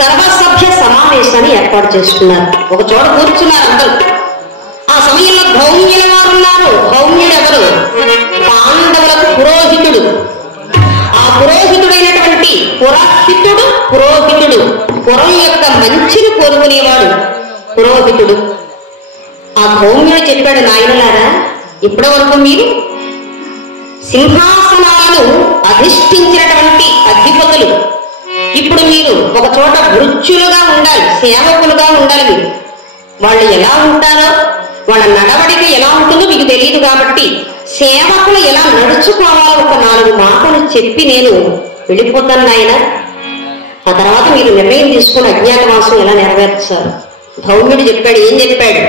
సర్వసభ్య సమావేశాన్ని ఏర్పాటు చేసుకున్నారు. ఒక చోట కూర్చున్నారు అందరూ. ఆ సమయంలో ధౌమ్యుల వారు ఉన్నారు. ధౌమ్యుడు ఎవరు? పాండవులకు పురోహితుడు. ఆ పురోహితుడైనటువంటి పురోహితుడు పురం యొక్క మంచిని కోరుకునేవాడు పురోహితుడు. ఆ ధౌమ్యుడు చెప్పాడు, నాయనలారా, ఇప్పటి వరకు మీరు సింహాసనాలను అధిష్ఠించినటువంటి అధిపతులు, ఇప్పుడు మీరు ఒక చోట వృత్యులుగా ఉండాలి, సేవకులుగా ఉండాలి. మీరు వాళ్ళు ఎలా ఉంటారో, వాళ్ళ నడవడిక ఎలా ఉంటుందో మీకు తెలియదు కాబట్టి సేవకులు ఎలా నడుచుకోవాలో ఒక 4 మాటలు చెప్పి నేను వెళ్ళిపోతాను నాయన. ఆ తర్వాత మీరు నిర్ణయం తీసుకుని అజ్ఞాతవాసం ఎలా నెరవేర్చారు. ధౌమ్యుడు చెప్పాడు. ఏం చెప్పాడు?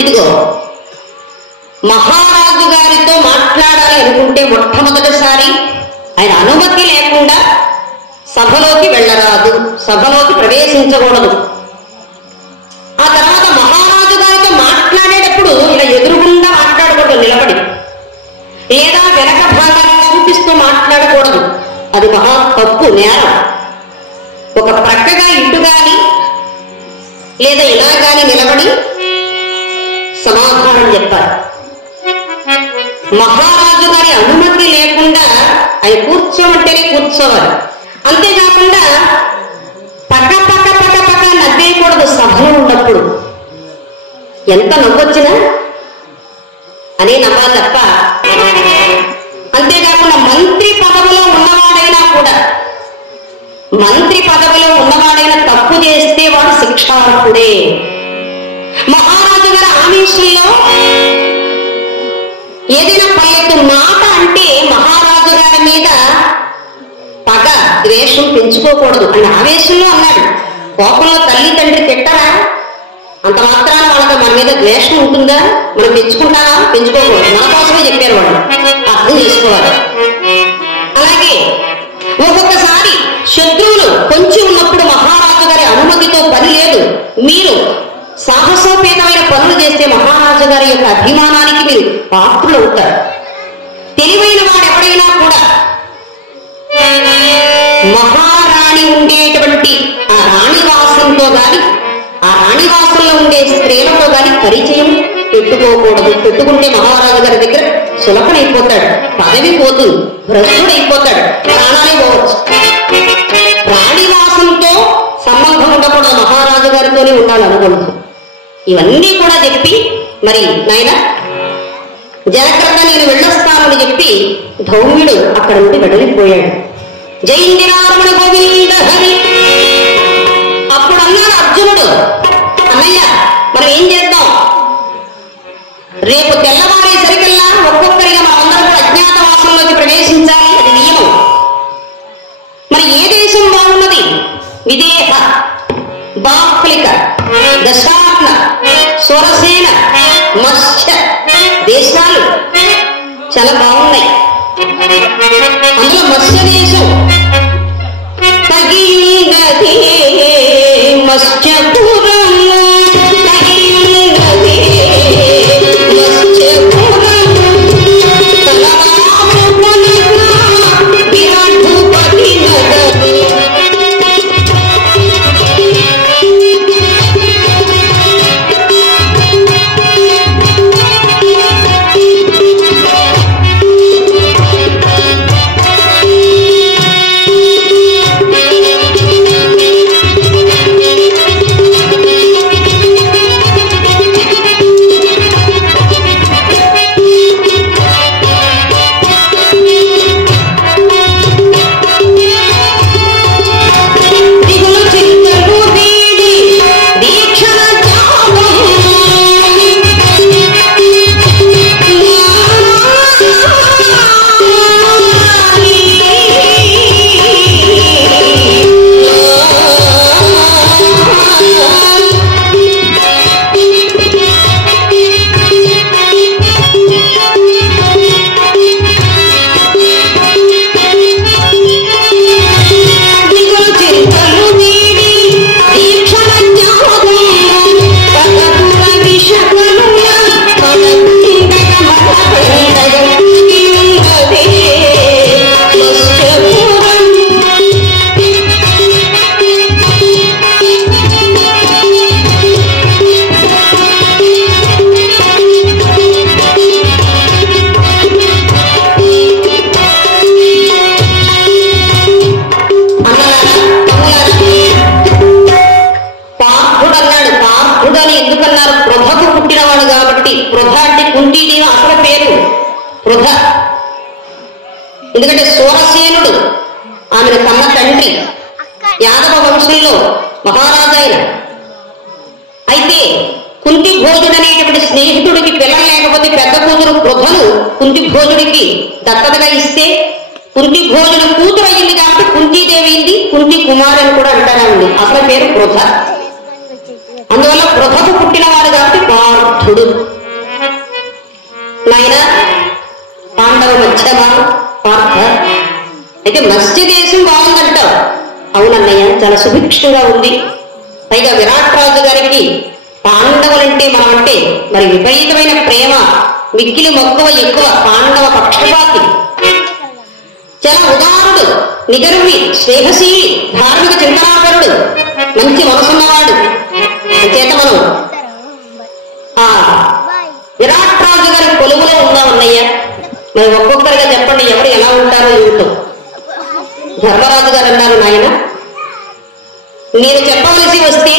ఇదిగో, మహారాజు గారితో మాట్లాడాలి అనుకుంటే మొట్టమొదటిసారి ఆయన అనుమతి లేకుండా సభలోకి వెళ్ళరాదు, సభలోకి ప్రవేశించకూడదు. ఆ తర్వాత మహారాజు గారితో మాట్లాడేటప్పుడు ఇలా ఎదురుగుండా మాట్లాడకూడదు, నిలబడి, లేదా వెనక భాగాన్ని చూపిస్తూ మాట్లాడకూడదు. అది మహా తప్పు, నేరం. ఒక ప్రక్కగా ఇటు గాని లేదా ఇలా గాని నిలబడి సమాధానం చెప్పాలి. మహారాజు గారి అనుమతి లేకుండా ఆయన కూర్చోమంటేనే కూర్చోవాలి. అంతేకాకుండా పక్క పక్క పక్క పక్క నవ్వేయకూడదు సభలో ఉన్నప్పుడు. ఎంత నవ్వొచ్చినా అనే నవ్వాలి తప్ప. అంతేకాకుండా మంత్రి పదవిలో ఉన్నవాడైనా తప్పు చేస్తే వాడు శిక్షార్హుడే. మహారాజు గారి ఆవేశంలో ఏదైనా పల్లెత్తు మాట అంటే మహారాజు గారి మీద పగ ద్వేషం పెంచుకోకూడదు అని ఆవేశంలో అన్నాడు. కోపంలో తల్లి తండ్రి తిట్టరా? అంత మాత్రాన వాళ్ళకి మన మీద ద్వేషం ఉంటుందా? మనం పెంచుకుంటారా? పెంచుకోకూడదు. మన కోసమే చెప్పారు వాళ్ళు, అర్థం చేసుకోవాలి. అలాగే ఒక్కొక్కసారి శత్రువులు కొంచెం ఉన్నప్పుడు మహారాజు గారి అనుమతితో పని లేదు, మీరు సాహసోపేతమైన పనులు చేస్తే మహారాజు గారి యొక్క అభిమానానికి మీరు పాత్రలు అవుతారు. తెలివైన వాడు ఎవడైనా కూడా మహారాణి ఉండేటువంటి ఆ రాణివాసంతో గాని, ఆ రాణివాసంలో ఉండే స్త్రీలతో గాని పరిచయం పెట్టుకోకూడదు. పెట్టుకుంటే మహారాజు గారి దగ్గర సులభనైపోతాడు, పదవి పోతుంది, భ్రష్టుడైపోతాడు, ప్రాణాలే పోవచ్చు. రాణివాసంతో సంబంధం ఉండకూడదు, మహారాజు గారితోనే ఉండాలనుకుంటుంది. ఇవన్నీ కూడా చెప్పి, మరి నాయన జాగ్రత్త, నేను వెళ్ళొస్తానని చెప్పి ధౌమ్యుడు అక్కడ నుండి వెడలిపోయాడు. జైందిరారమణ గోవింద హరి. అప్పుడు అన్నాడు అర్జునుడు, అన్నయ్య మనం ఏం చేద్దాం, రేపు తెల్లవారేసరికల్లా ఒక్కొక్కరిగా మనందరం కూడా అజ్ఞాతవాసంలోకి ప్రవేశించాలి, అది నియమం. మరి ఏ దేశం బాగున్నది? విదేహ, బాహ్లిక, దశాత్న, స్వరసేన, మత్స్య దేశాలు చాలా బాగున్నాయి. అందులో మత్స్య దేశం తగినది, మత్స్యపురం తగినది, మత్స్యపురం విరాటుపతి నగరి. పృథ అంటే కుంతీదేవి అసలు పేరు పృథ. ఎందుకంటే సూరసేనుడు ఆమెను కన్న తండ్రి, యాదవ వంశంలో మహారాజు ఆయన. అయితే కుంతి భోజుడు అనేటువంటి స్నేహితుడికి పిల్లలు లేకపోతే పెద్ద కూతురు పృథను కుంతి భోజుడికి దత్తతగా ఇస్తే కుంతి భోజుడు కూతురు అయింది కాబట్టి కుంతీదేవి అయింది. కుంతి కుమారు అని కూడా అంటారండి. అసలు పేరు పృథ. అందువల్ల పృథకు పుట్టినవాడు కాబట్టి పార్థుడు. నాయన పాండవ మధ్యమా పార్థ. అయితే మత్స్య దేశం బాగుందంటావు. అవునన్నయ్య, చాలా సుభిక్షంగా ఉంది. పైగా విరాట్ రాజు గారికి పాండవులంటే మనమంటే మరి విపరీతమైన ప్రేమ, మిక్కిలి మక్కువ ఎక్కువ. పాండవ పక్షపాతి, చాలా ఉదారుడు, నిగర్వి, స్నేహశీలి, ధార్మిక చింతనాపరుడు, మంచి మనసున్నవాడు. చేత మనం ఆ విరాట్ రాజు గారి కొలువులో ఉందామన్నయ్య. మరి ఒక్కొక్కరిగా చెప్పండి, ఎవరు ఎలా ఉంటారో ఏమిటో. ధర్మరాజు గారు అన్నారు, నాయన నేను చెప్పవలసి వస్తే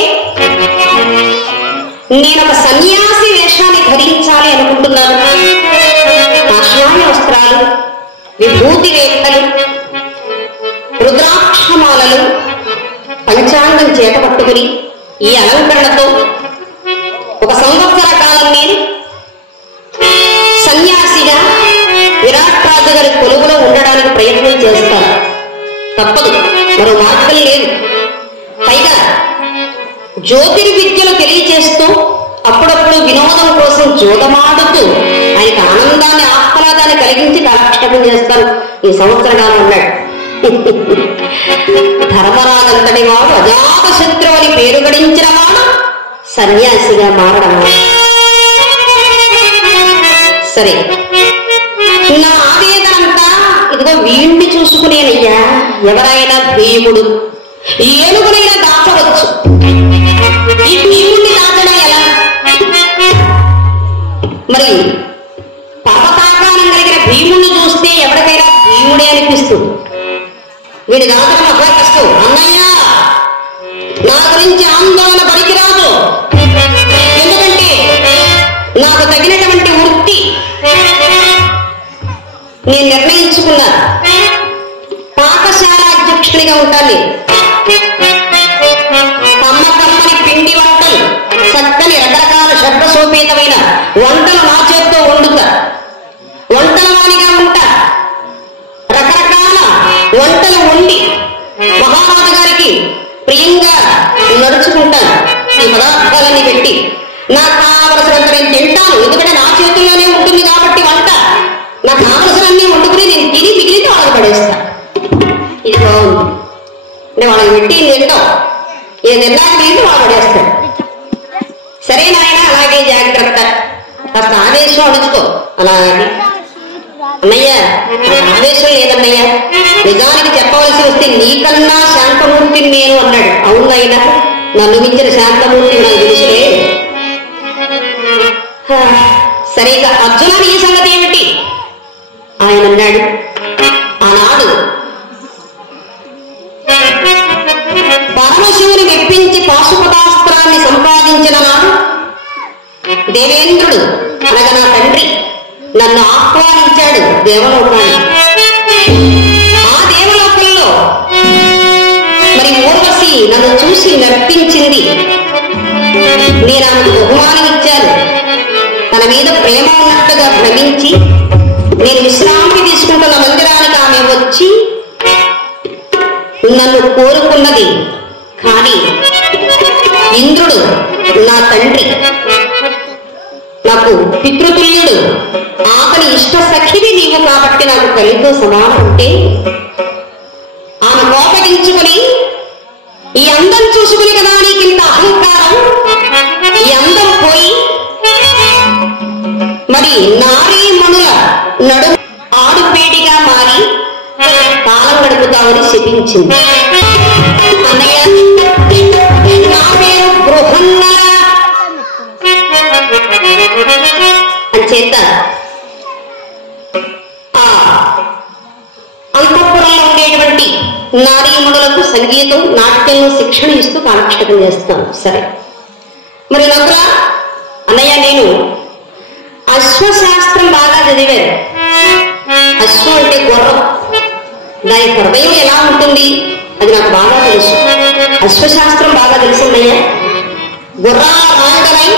నేను ఒక సన్యాసి వేషాన్ని ధరించాలి అనుకుంటున్నాను. కాషాయ వస్త్రాలు, విభూతి రేఖలు, రుద్రాక్షమాలలు, పంచాంగం చేత పట్టుకుని ఈ అలంకరణతో ఒక సంవత్సర కాలం నేను సన్యాసిగా విరాట్ రాజు గారి కొలువులో ఉండడానికి ప్రయత్నం చేస్తాను. తప్పదు, మరో మార్గం లేదు. పైగా జ్యోతిర్విద్యలు తెలియచేస్తూ అప్పుడప్పుడు వినోదం కోసం జోదమాడుతూ ఆయనకు ఆనందాన్ని, ఆహ్లాదాన్ని కలిగించి కాలక్షేపం చేస్తాను ఈ సంవత్సర కాలం అన్నాడు. ధర్మరాజంతటి వాడు అజాత శత్రువు అని పేరు గడించిన వాడు సన్యాసిగా మారడం. సరే, నా ఆవేదన అంతా ఇదిగో వీణ్ణి చూసుకునేనయ్యా. ఎవరైనా భీముడు ఏనుగునైనా దాచవచ్చు, ఈ భీముడిని దాచడం ఎలా? మరి పర్వతాకారం కలిగిన భీముడిని చూస్తే ఎవరికైనా భీముడే అనిపిస్తుంది. వీడి దాచడం అక్కడ కష్టం. అన్నయ్య, నా గురించి ఆందోళన పనికిరాదు. ఎందుకంటే నాకు తగినటువంటి వృత్తి నేను నిర్ణయించుకున్నా. పాకశాల అధ్యక్షుడిగా ఉంటాను. కమ్మకమ్మని పిండి వంటలు, చక్కని రకరకాల శబ్దశోపేతమైన వంటలు నా చేతితో వండుతా. వంటల వాణిగా ఉంటా. రకరకాల వంటలు వండి మహారాజు గారికి ప్రియంగా నడుచుకుంటాను. ఈ పదార్థాలన్నీ పెట్టి నాకు కావలసినంత నేను తింటాను. ఎందుకంటే నా చేతుల్లోనే ఉంటుంది కాబట్టి వంట. నాకు కావలసినన్నీ వండుకుని నేను తిని మిగిలితే వాళ్ళకి పడేస్తా. ఇది బాగుంది. అంటే వాళ్ళకి పెట్టి తింటాం, ఏ నిర్ణయం తీసి వాళ్ళు పడేస్తాడు. సరే నాయన, అలాగే జాగ్రత్త. కాస్త ఆవేశం అడుచుకో. అలాగే అన్నయ్య, ఆవేశం లేదన్నయ్య. నిజానికి చెప్పవలసి వస్తే నీకన్నా శాంతమూర్తిని నేను అన్నాడు. అవునైనా నన్ను మించిన శాంతమూర్తి నాకు తెలుసులే. సరిగా అర్జున, నీ సంగతి ఏమిటి? ఆయన అన్నాడు, ఆనాడు పరమశివుని మెప్పించి పాశుపతాస్త్రాన్ని సంపాదించిన నాడు దేవేంద్రుడు అనగా నా తండ్రి నన్ను ఆహ్వానించాడు దేవలోకాన్ని. ఆ దేవలోకంలో మరి ఊర్వశి నన్ను చూసి నర్పించింది. నేను ఆమెకు బహుమానం ఇచ్చాను. తన మీద ప్రేమ ఉన్నట్టుగా భ్రమించి నేను విశ్రాంతి తీసుకుంటున్న మందిరానికి ఆమె వచ్చి నన్ను కోరుకున్నది. కానీ ఇంద్రుడు నా తండ్రి, నాకు పితృతుల్యుడు, ఆతని ఇష్ట సఖివి నీవు కాబట్టి నాకు తల్లితో సమానం ఉంటే ఆమె కోపగించుకుని, ఈ అందం చూసుకుని కదా నీకింత అహంకారం, ఈ అందం పోయి మరి నారీమణుల నడుము ఆడుపేడిగా మారి కాలం గడుపుతామని శపించింది. అన్నయ్య, నా పేరు బృహన్నర. అంచేత ఆ అంతఃపురంలో ఉండేటువంటి నారీమణులకు సంగీతం, నాట్యంలో శిక్షణ ఇస్తూ కాలక్షేపం చేస్తాను. సరే, మరి నకుల అన్నయ్య, నేను అశ్వశాస్త్రం బాగా చదివారు. అశ్వం అంటే గుర్రం, దాని హృదయం ఎలా ఉంటుంది అది నాకు బాగా తెలుసు. అశ్వశాస్త్రం బాగా తెలుసున్నాయా? గుర్రాల రాయుడనై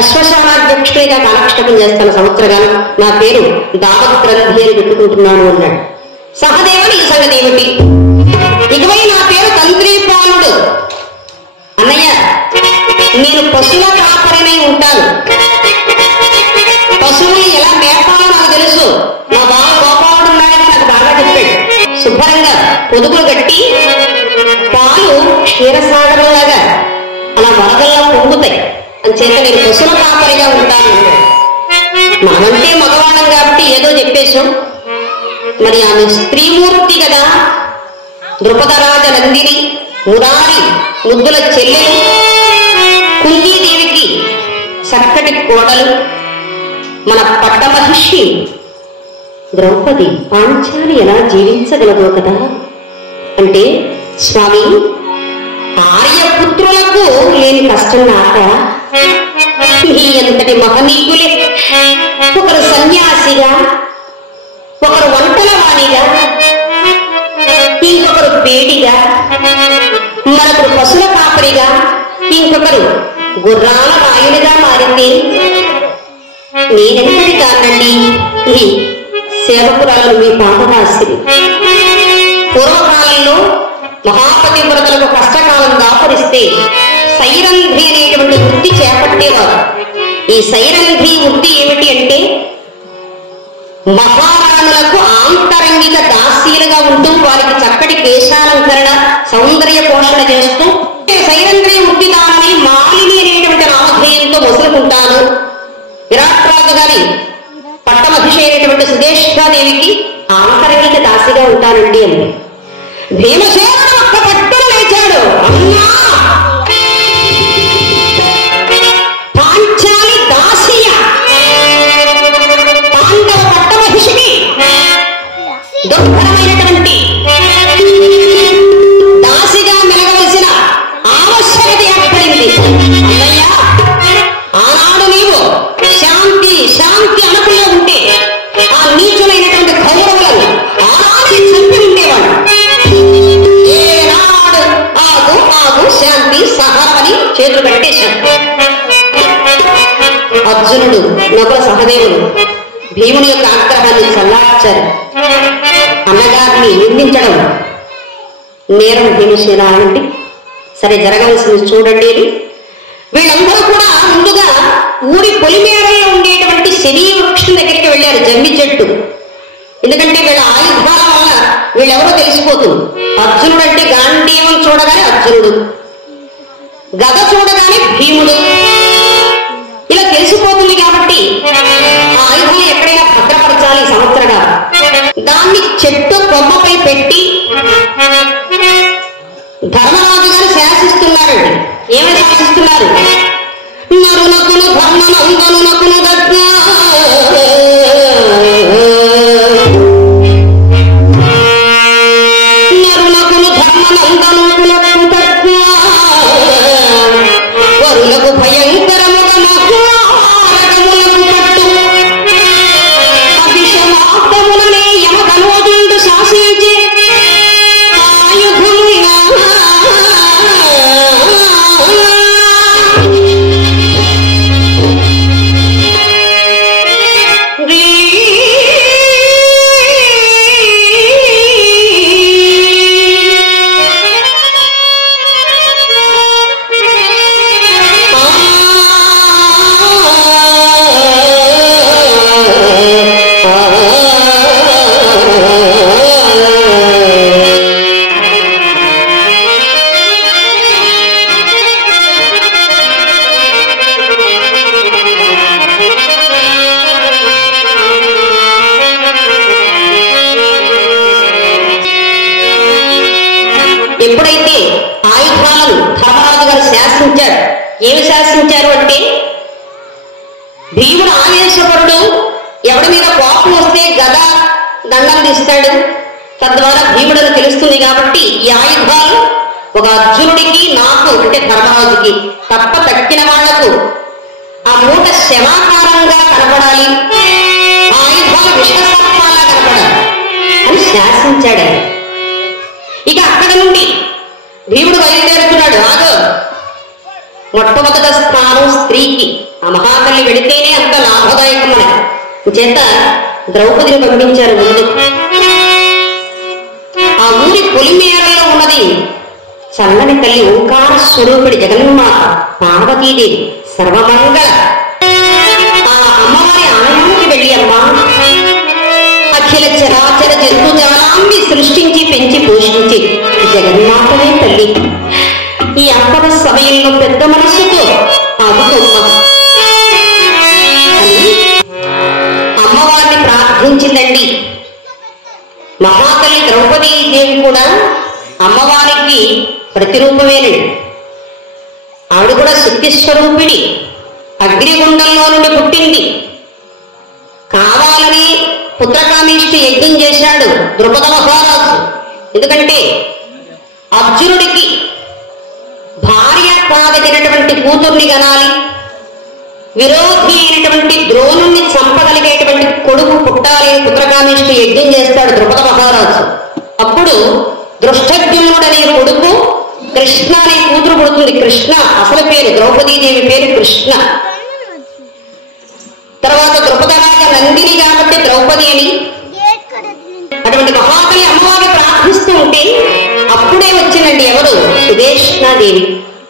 అశ్వశానాధ్యక్షుడిగా కాలక్షేపం చేస్తాను సంవత్సరకాలం. నా పేరు దావత్ గ్రంథి అని పెట్టుకుంటున్నాను అన్నాడు. సహదేవుడు ఈ సంగతి ఏమిటి? ఇకపై నా పేరు తంత్రీపాలుడు. అన్నయ్య, నేను పశువుల కాపరినై ఉంటాను. పశువులు ఎలా మేపాలో నాకు తెలుసు. మా బావ గోపాలుడు ఉన్నాడని నాకు బాగా చెప్పాడు. శుభ్రంగా పొదుగులు కట్టి పాలు క్షీరసాగరంలాగా అలా వరదల్లా పొంగుతాయి. అంచేత నేను పశువుల కాపరిగా ఉంటాను. మనమంటే మగవాళ్ళం కాబట్టి ఏదో చెప్పేశాం. మరి ఆమె స్త్రీమూర్తి కదా, ద్రుపదరాజ నందిని, మురారి ముద్దుల చెల్లెలు, కుంతీదేవికి చక్కటి కోడలు, మన పట్టమహిషి ద్రౌపది పాంచాలి ఎలా జీవించగలదో కదా. అంటే స్వామి, ఆర్యపుత్రులకు లేని కష్టం నాక? నీ అంతటి మహనీయులే ఒకరు సన్యాసిగా, ఒకరు వంటల వాణిగా, ఇంకొకరు పేడిగా, మరొకరు పశువుల కాపరిగా, ఇంకొకరు గుర్రాల రాయుడిగా మారింది. నేనెంతటి కానండి ఈ సేవకురాలను మీ పాపదాసిని. పూర్వకాలంలో మహాపతివ్రతలకు కష్టకాలం దాపరిస్తే సైరంధ్రి అనేటువంటి వృత్తి చేపట్టేవారు. ఈ సైరంధ్రి వృత్తి ఏమిటి అంటే మహారాణులకు ఆంతరంగిక దాసీలుగా ఉంటూ వారికి చక్కటి కేశాలంకరణ, సౌందర్య పోషణ చేస్తూ సైరంధ్రి వృత్తి దానని మాలిని అనేటువంటి నామధేయంతో మొదలుకుంటాను. విరాట్రాజు గారి పట్టమహిషి అయినటువంటి సుదేష్టాదేవికి ఆంతరంగిక దాసిగా ఉంటానండి అని. భీమసేనుడు ఒక్క పట్టున లేచాడు. అమ్మా, పాంచాలి దాసియ పాండవ పట్టమహిషికి దుర్భరమైనటువంటి దాసిగా మెలగవలసిన ఆవశ్యకత ఏర్పడింది. అన్నయ్య, ఆనాడు నీవు శాంతి శాంతి అనుకునే ఉంటే ఆ నీచులైనటువంటి కౌరవులను ఆనాడు చెప్పి ఉండేవాడు. ఏనాడు ఆగు ఆగు శాంతి సహరమని చేతులు కట్టేశాడు. అర్జునుడు, నకుల సహదేవుడు భీముని యొక్క ఆగ్రహాన్ని చల్లార్చారు. అన్నగారిని నిందించడం నేరం భీమసేన అంటే సరే జరగవలసింది చూడండి. వీళ్ళందరూ కూడా ముందుగా ఊరి పొలిమేరల్లో ఉండేటువంటి శని వృక్షం దగ్గరికి వెళ్ళారు, జమ్మి చెట్టు. ఎందుకంటే వీళ్ళ ఆయుధాల వల్ల వీళ్ళెవరో తెలిసిపోతుంది. అర్జునుడు అంటే గాంధీవం చూడగానే అర్జునుడు, గద చూడగానే భీముడు, ఇలా తెలిసిపోతుంది. కాబట్టి ఆ ఆయుధాన్ని ఎక్కడైనా భద్రపరచాలి సంవత్సరంగా. దాన్ని చెట్టు కొమ్మపై పెట్టి ధర్మరాజు గారు శాసిస్తున్నారండి. ఏమని శాసిస్తున్నారు? నరునకును ధర్మనందనునకును దగ్గా నరునకును ధర్మనందనుకులకు దగ్గా వరులకు భయంకరముగా మహారకములకు పట్టు అభిషమాప్తములనే యమధనోజుడు శాసించే ఆయుధములా ఎప్పుడైతే ఆయుధాలను ధర్మరాజు గారు శాసించారు, ఏమి శాసించారు అంటే భీముడు ఆవేశపరుడు, ఎవడి మీద కోపం వస్తే గద దండం తీస్తాడు, తద్వారా భీముడని తెలుస్తుంది. కాబట్టి ఈ ఆయుధాలు ఒక అర్జునుడికి, నాకు అంటే ధర్మరాజుకి తప్ప తక్కిన వాళ్లకు ఆ మూట శమాకారంగా కనపడాలి ప్రార్థించాడు ఆయన. ఇక అక్కడ నుండి భీముడు బయలుదేరుతున్నాడు. ఆగో, మొట్టమొదట స్థానం స్త్రీకి. ఆ మహాతల్లి వెడితేనే అంత లాభదాయకమని చేత ద్రౌపదిని పంపించారు ముందు. ఆ ఊరి పొలిమేరలో ఉన్నది చల్లని తల్లి ఓంకార స్వరూపిడి జగన్మాత పార్వతీదేవి సర్వమంగళ. ఆ అమ్మవారి ఆలయానికి వెళ్ళి అమ్మా, అఖిల చరాచర జంతుజాలాన్ని సృష్టించి పెంచి పోషించి జగన్మాతనే తల్లి, ఈ అప్పటి సమయంలో పెద్ద మనస్సుతో ఆదుకోమ్మ అని అమ్మవారిని ప్రార్థించిందండి. మహాతల్లి ద్రౌపదీదేవి కూడా అమ్మవారికి ప్రతిరూపమేనండి. ఆవిడ కూడా శక్తి స్వరూపిణి. అగ్నిగుండంలో నుండి పుట్టింది. కావాలని పుత్రకామేష్టి యజ్ఞం చేశాడు ద్రుపద మహారాజు. ఎందుకంటే అర్జునుడికి భార్య కాదగినటువంటి కూతుర్ని కనాలి, విరోధి అయినటువంటి ద్రోణుణ్ణి చంపగలిగేటువంటి కొడుకు పుట్టాలి, పుత్రకామేష్టి యజ్ఞం చేస్తాడు ద్రుపద మహారాజు. అప్పుడు దృష్టద్యుమ్నుడనే కొడుకు, కృష్ణ అనే కూతురు పుడుతుంది. కృష్ణ అసలు పేరు, ద్రౌపదీదేవి పేరు కృష్ణ. తర్వాత ద్రుపదరాజ నందిని కాబట్టి ద్రౌపది అని. అటువంటి మహాతల్లి అమ్మవారిని ప్రార్థిస్తూ ఉంటే అప్పుడే వచ్చినండి ఎవరు, సుదేష్ణాదేవి,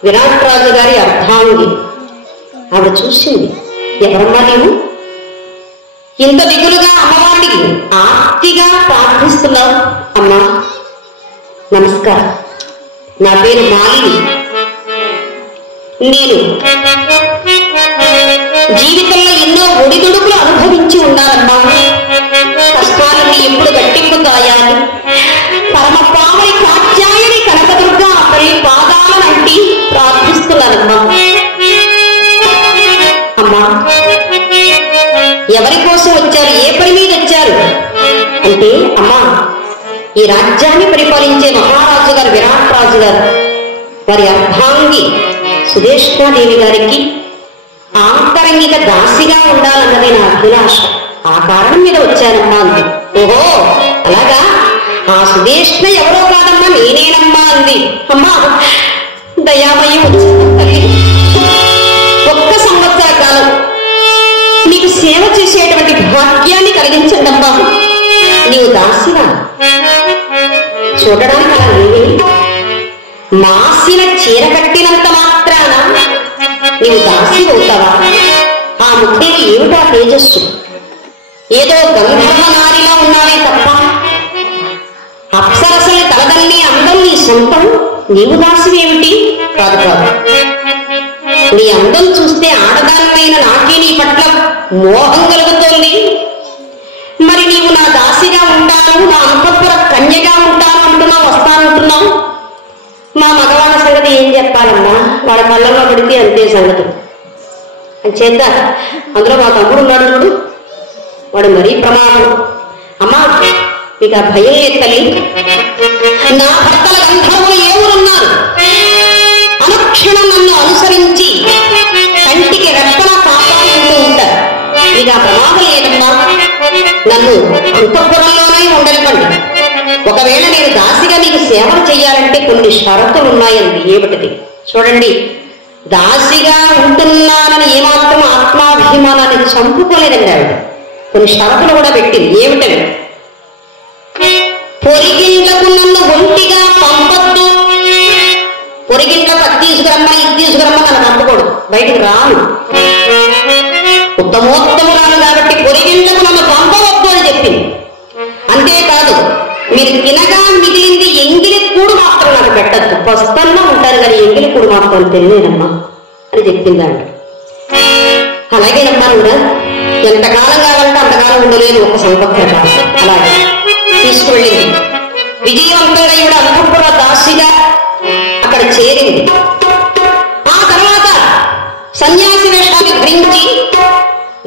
విరాట్ రాజు గారి అర్ధాంగి. ఆవిడ చూసింది, ఎవరమ్మా నీవు ఇంత దిగులుగా అమ్మవారికి ఆర్తిగా ప్రార్థిస్తున్నావు? అమ్మా నమస్కారం, నా పేరు మాలిని. నేను జీవితంలో ఎన్నో ఒడిదుడుకులు అనుభవించి ఉన్నానమ్మా. కష్టాలన్నీ ఎప్పుడు గట్టెక్కుతాయాలి. పరమ పావని కాత్యాయని కనకదుర్గా తల్లి పాదాలనంటి ప్రార్థిస్తున్నానమ్మా. అమ్మా ఎవరి కోసం వచ్చారు, ఏ పని మీద వచ్చారు అంటే, అమ్మా ఈ రాజ్యాన్ని పరిపాలించే మహారాజు గారు విరాట్ రాజు గారు వారి అర్ధాంగి సుదేష్ణాదేవి గారికి ఆంతరంగిక దాసిగా ఉండాలన్నది నా అభిలాష. ఆ కారణం మీద వచ్చానమ్మా అంది. ఓహో అలాగా, ఆ సుదేష్ణ ఎవరో కాదమ్మా నేనేనమ్మా అంది. అమ్మా దయామయ్య వచ్చింది తల్లి, ఒక్క సంవత్సర కాలం నీకు సేవ చేసేటువంటి భాగ్యాన్ని కలిగించండమ్మా. నీవు దాసివా? చూడడానికి అలా లేవే, మాసిన చీర కట్టినంత మాత్రాన నీవు దాసి అవుతావా? ఆ ముఖేకి ఏమిటా తేజస్సు? ఏదో గంధర్వ నారిలా ఉన్నావే తప్ప అప్సరసని తలదల్లి అందం నీ సొంతం, నీవు దాసివేమిటి? కాదు కాదు, నీ అందం చూస్తే ఆడదానిపైన నాకే నీ పట్ల మోహం కలుగుతోంది. మరి నీవు నా దాసిగా ఉంటాను, నా అంతఃపుర కన్యగా ఉంటాను అంటున్నావు, వస్తానంటున్నావు. మా మగవాళ్ళ సంగతి ఏం చెప్పాలమ్మా, వాళ్ళ కళ్ళలో పడితే అంతే సంగతి. అని చేత అందులో మా తమ్ముడు ఉన్నాడు చూడు, వాడు మరీ ప్రమాదం. అమ్మా మీకు ఆ భయం ఎత్తలి, నా భర్తల గంధర్వులు ఎవరున్నారు, అనుక్షణం నన్ను అనుసరించి కంటికి రక్షణ కాపాడుతూ ఉంటారు. మీకు ఆ ప్రమాదం లేదమ్మా, నన్ను అంతఃపురంలోనే ఉండనివ్వండి. ఒకవేళ నేను దాసిగా నీకు సేవలు చేయాలంటే కొన్ని షరతులు ఉన్నాయండి. ఏమిటిది చూడండి, దాసిగా ఉంటున్నానని ఏమాత్రం ఆత్మాభిమానాన్ని చంపుకోలేదండి ఆవిడ. కొన్ని షరతులు కూడా పెట్టింది. ఏమిటవి? పొరిగింట్లకు నన్ను ఒంటిగా పంపొద్దు. పొరిగింట్లకు అది తీసుకురమ్మా ఇది తీసుకురమ్మా నన్ను పంపకూడదు, బయటకు రాను, ఉత్తమోత్తమురాలు కాబట్టి పొరిగింట్లకు నన్ను పంపవద్దు అని చెప్పింది. అంతేకాదు, మీరు తినగా మిగిలింది ఎంగిలి కూడు మాత్రం నాకు పెట్టద్దు, పస్తన్నా ఉంటారు కానీ ఎంగిలి కూడు మాత్రం తెలియనమ్మా అని చెప్పిందండి. అలాగేనమ్మా కూడా ఎంతకాలం కావాలంటే అంతకాలం ఉండలేదు, ఒక సంవత్సర కాలం. అలాగే తీసుకువెళ్ళింది. విజయవంతంగా ఈవిడ అంతఃపుర దాసిగా అక్కడ చేరింది. ఆ తర్వాత సన్యాసి వేషాన్ని ధరించి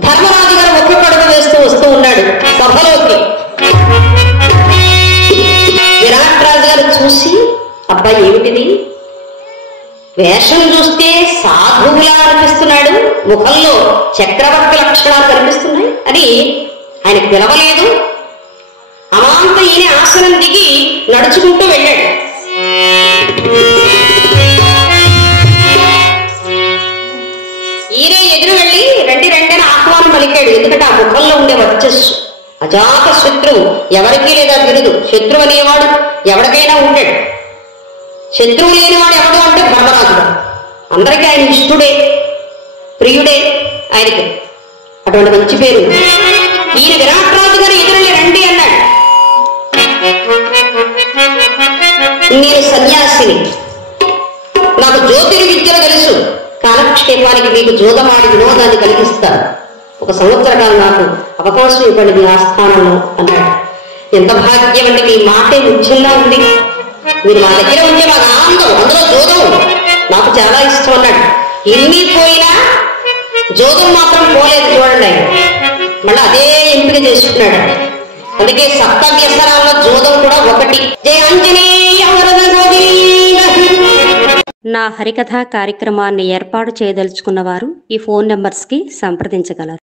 ధర్మరాజు గారు ఒక్కొక్కడుగు వేస్తూ వస్తూ ఉన్నాడు సభలోకి. విరాట్ రాజు గారు చూసి, అబ్బాయి ఏమిటిది, వేషం చూస్తే సాధువులా అనిపిస్తున్నాడు, ముఖంలో చక్రవర్తి లక్షణాలు కనిపిస్తున్నాయి అని ఆయన పిలవలేదు. అమాంత ఈయన ఆసనం దిగి నడుచుకుంటూ వెళ్ళాడు. ఈయనే ఎదురు వెళ్ళి రండి రండి అని ఆహ్వానం పలికాడు. ఎందుకంటే ఆ ముఖంలో ఉండే వర్చస్సు. అజాత శత్రువు, ఎవరికీ లేదా బిరుదు. శత్రువు అనేవాడు ఎవరికైనా ఉంటాడు. శత్రువు లేనివాడు ఎవడు అంటే ధర్మరాజుడు. అందరికీ ఆయన ఇష్టుడే, ప్రియుడే ఆయనకి. అటువంటి మంచి పేరు. ఈయన విరాట్ రాజు గారు ఎదురెళ్ళి రండి అన్నాడు. నేను సన్యాసిని, నాకు జ్యోతిర్ విద్యలు తెలుసు, కాలక్షేపానికి మీకు జోదమాడి వినోదాన్ని కలిగిస్తాను. 1 సంవత్సర కాలం నాకు అవకాశం ఇవ్వండి మీ ఆస్థానంలో అన్నాడు. ఎంత భాగ్యం అండి, మీ మాటే ముఖ్యంగా ఉంది. మీరు మా దగ్గర ఉంటే మాకు ఆనందం, అందులో జోదం నాకు చాలా ఇష్టం అన్నాడు. ఎన్ని పోయినా జోదం మాత్రం పోలేదు చూడండి. మళ్ళీ అదే ఎంపిక చేసుకున్నాడు. అందుకే సప్త వ్యసనాల్లో జోదం కూడా ఒకటి. జయ ఆంజనేయ వరద గోవింద. నా హరికథ కార్యక్రమాన్ని ఏర్పాటు చేయదలుచుకున్న వారు ఈ ఫోన్ నంబర్స్కి సంప్రదించగలరు.